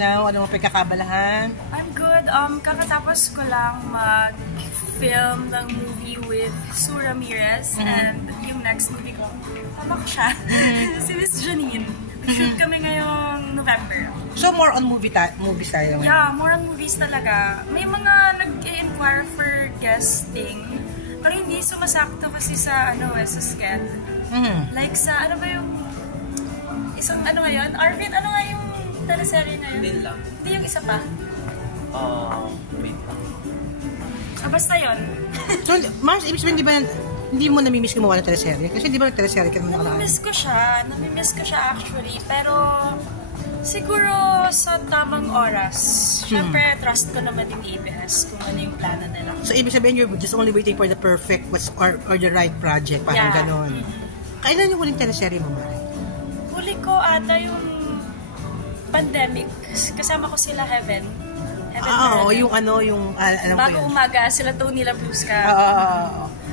now? Ano ang pagkakabalahan? I'm good. Kakatapos ko lang mag-film ng movie with Sue Ramirez and yung next movie ko, tama ko siya, si Miss Janine. Shoot kami ngayong November. So more on movies tayo? Yeah, more on movies talaga. May mga nag-inquire for guesting, pero hindi sumasakto kasi sa sa schedule. Like sa ano ba yung isang ano ngayon? Arvin, ano nga yung teleserye na yun? Hindi yung isa pa. Wait lang. Basta yun. So, Mars, ibig sabihin, di ba, hindi mo namimiss gumawa ng teleserye? Kasi di ba nag-teleserye ka naman nakaraan? Namimiss ko siya actually, pero siguro sa tamang oras. Siyempre, trust ko naman yung ABS kung ano yung plano nila. So, ibig sabihin, you're just only waiting for the perfect or the right project, parang ganon. Kailan yung huling teleserye mo, Mars? Huli ko ata yung pandemic. Kasama ko sila Heaven. Yung alam bago ko yun. Umaga, sila Tony Labrusca.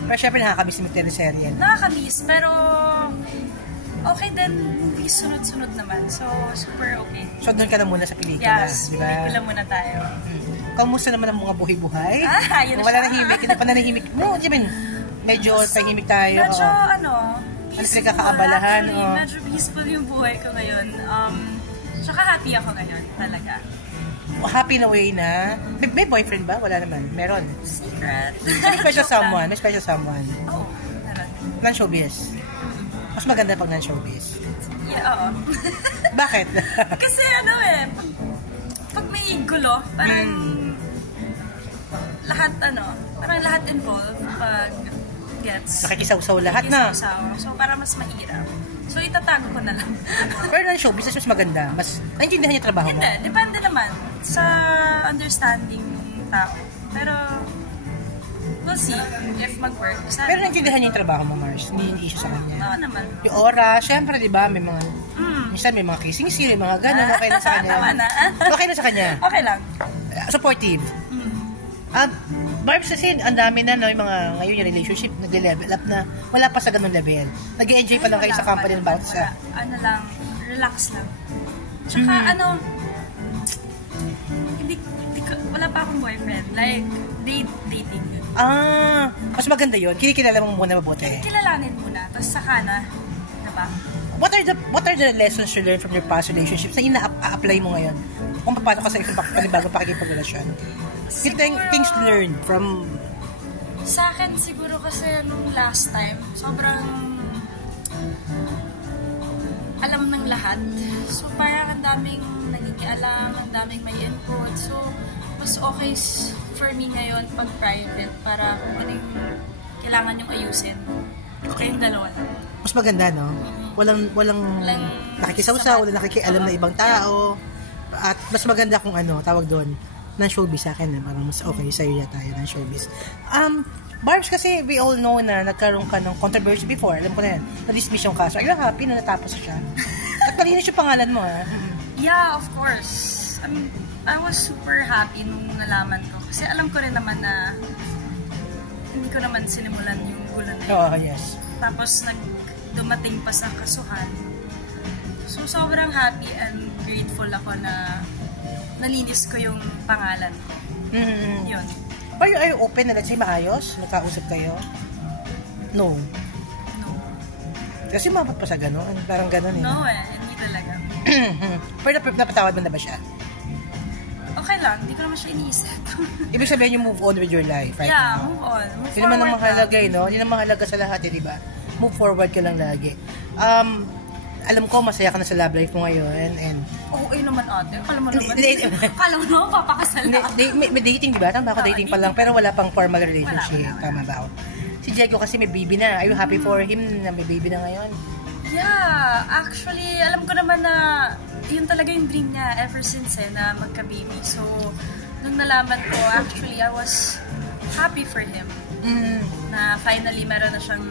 Pero syempre nakakamiss yung teleserye. Nakakamiss, pero okay din. Movies sunod-sunod naman. So, super okay. So, doon ka na muna sa pelikula. Yes, diba? pelikula muna tayo. Kamusta naman ang mga buhay-buhay? Yun wala nahimik. Hindi pa nanahimik. No, Jimin, medyo tahimik tayo. Medyo, peaceful. Kaabalahan. Medyo peaceful yung buhay ko ngayon. Tsaka happy ako ngayon, talaga. Happy na way na. May boyfriend ba? Wala naman. Meron. Secret. May special someone. May special someone. Oo, meron. Non-showbiz. Mas maganda pag non-showbiz. Yeah, oo. Bakit? Kasi pag may gulo, parang lahat involved pag gets. Nakikisaw-saw lahat na. So, para mas mahirap. So, itatago ko na lang. Pero non-showbiz, mas maganda. Mas naintindihan niya trabaho mo. Hindi, depende naman sa understanding ng tao. Pero, we'll see if mag-work. Pero naintindihan niya yung trabaho mo, Mars. Hindi yung issue sa kanya. Oo naman. Yung oras, syempre, di ba, may mga, minsan may mga kissing scene, mga gano'n, okay na sa kanya. Tama na. Okay na sa kanya. Okay lang. Supportive. Barbs, kasi ang dami na, no, yung mga ngayon yung relationship, nag-level up na, wala pa sa ganun level. Nag-enjoy pa lang kayo sa company ng bawat isa. Relax lang. Tsaka, wala pa akong boyfriend. Like, dating yun. Mas maganda yun. Kinikilala mo muna mabuti. Kilalanin muna, tapos saka na. Diba? What are the lessons you learned from your past relationships na ina-apply mo ngayon? Kung paano ka sa isang panibagong pakikipagrelasyon? Things learned from... Sa akin siguro kasi nung last time, sobrang alam ng lahat. So parang ang daming nakikialam, ang daming may input. So mas okay for me ngayon pag private para kung ano yung kailangan yung ayusin. Okay. Kayong dalawa. Mas maganda, no? Walang nakikisawsaw, walang nakikialam na ibang tao. At mas maganda kung tawag doon, ng showbiz sa akin, parang mas okay sa'yo tayo ng showbiz. Barbs, kasi we all know na nagkaroon ka ng controversy before. Alam ko na yan, na-dismiss yung kaso. Are you happy na natapos siya? At malinis yung pangalan mo, ha? Yeah, of course. I was super happy nung nalaman ko. Kasi alam ko rin naman na hindi ko naman sinimulan yung gulo na yun. Yes. Tapos dumating pa sa kasuhan. So, sobrang happy and grateful ako na nalinis ko yung pangalan ko. Yun. Are you open na let's say maayos? Nagkausap kayo? No. Kasi mabot pa sa gano'n. Parang gano'n eh. No hindi talaga. Pero napatawad mo na ba siya? Okay lang, hindi ko naman siya iniisip. Ibig sabihin yung move on with your life right now? Move on. Hindi naman ang mahalaga no? Hindi naman mahalaga sa lahat di ba? Move forward ka lang lagi. Alam ko, masaya ka na sa love life mo ngayon and... naman ate. Akala mo naman papakasal na. May dating di ba? Tama ako dating pa lang pero wala pang formal relationship. Tama ba ako? Si Diego kasi may baby na. Are you happy for him na may baby na ngayon? Yeah, actually, alam ko naman na yun talaga yung dream niya ever since na magka-baby. So, nung nalaman ko, actually, I was happy for him. Na finally, meron na siyang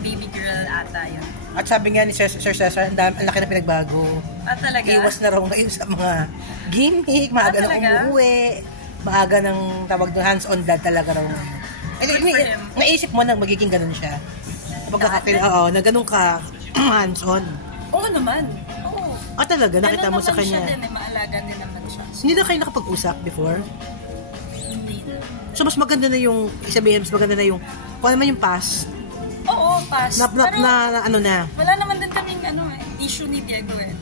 baby girl ata yun. At sabi nga ni Sir Cesar, ang laki na pinagbago. Talaga? Iwas na raw ngayon sa mga gimmick, maaga na umuwi, maaga ng tawag doon, hands-on dad talaga raw ngayon. Naisip mo na magiging ganun siya? Pagkakapil, na ganun ka, hands-on. Oo naman. Talaga? Nakita mo sa kanya? Ganun naman siya din eh, maalaga din naman siya. Hindi na kayo nakapag-usap before? Hindi na. So, mas maganda na yung, isabihin, mas maganda na yung, kung ano man yung past. Oo, past. Pero, ano na. Wala naman din kaming, issue ni Diego eh.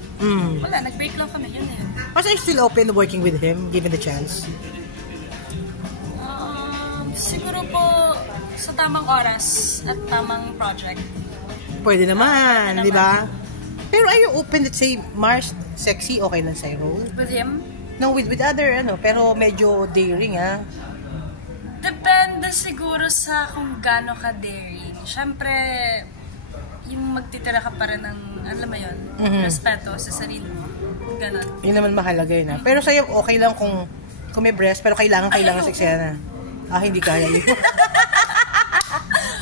Wala, nag-break lang kami, yun na yun. But are you still open working with him, given the chance? Siguro po, sa tamang oras at tamang project. Pwede naman, di ba? Pero are you open, let's say, Mars, sexy, okay lang sa'yo role? With him? No, with other, pero medyo daring, ha? Depende siguro sa kung gaano ka daring. Siyempre, yung magtitira ka pa rin ng, alam mo yun, respeto sa sarili mo. Ganon. Yun naman mahalaga yun, ha? Pero sa'yo, okay lang kung may breast, pero kailangan sexy na. Hindi kaya yun.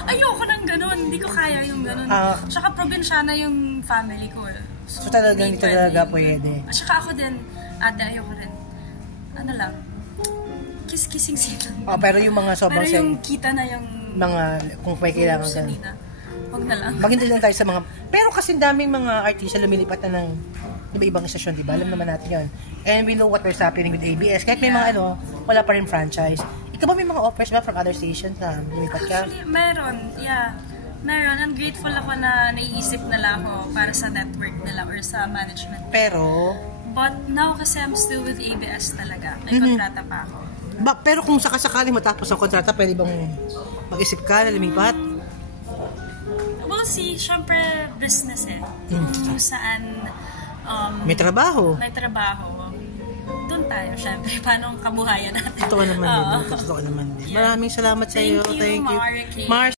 Ayoko ng ganun. Hindi ko kaya yung ganun. Tsaka probinsyana yung family ko. So talagang hindi talaga pwede. At saka ako din, ate, ayoko rin. Ano lang, kiss-kissing scene. Pero yung mga sobrang... Pero yung kita na yung... Mga, kung may kailangan ka. Huwag na lang. Maghintay lang tayo sa mga... Pero kasi daming mga artista lumilipat na ng iba-ibang istasyon, di ba? Alam naman natin yun. And we know what was happening with ABS. Kahit may mga wala pa rin franchise. Ikaw ba may mga offers ba from other stations na lumipat ka? Actually, meron. Yeah. Meron. I'm grateful ako na naiisip nila ako para sa network nila or sa management. Pero... But now kasi I'm still with ABS talaga. May kontrata pa ako. Pero kung sakasakali matapos ang kontrata, pwede bang mag-isip ka na lumipat? We'll see. Siyempre, business eh. Kung saan... may trabaho. May trabaho. Doon tayo, siyempre. Paano ang kabuhayan natin? Totoo naman din. Totoo naman din. Maraming salamat sa iyo. Thank you, Marky. Mars.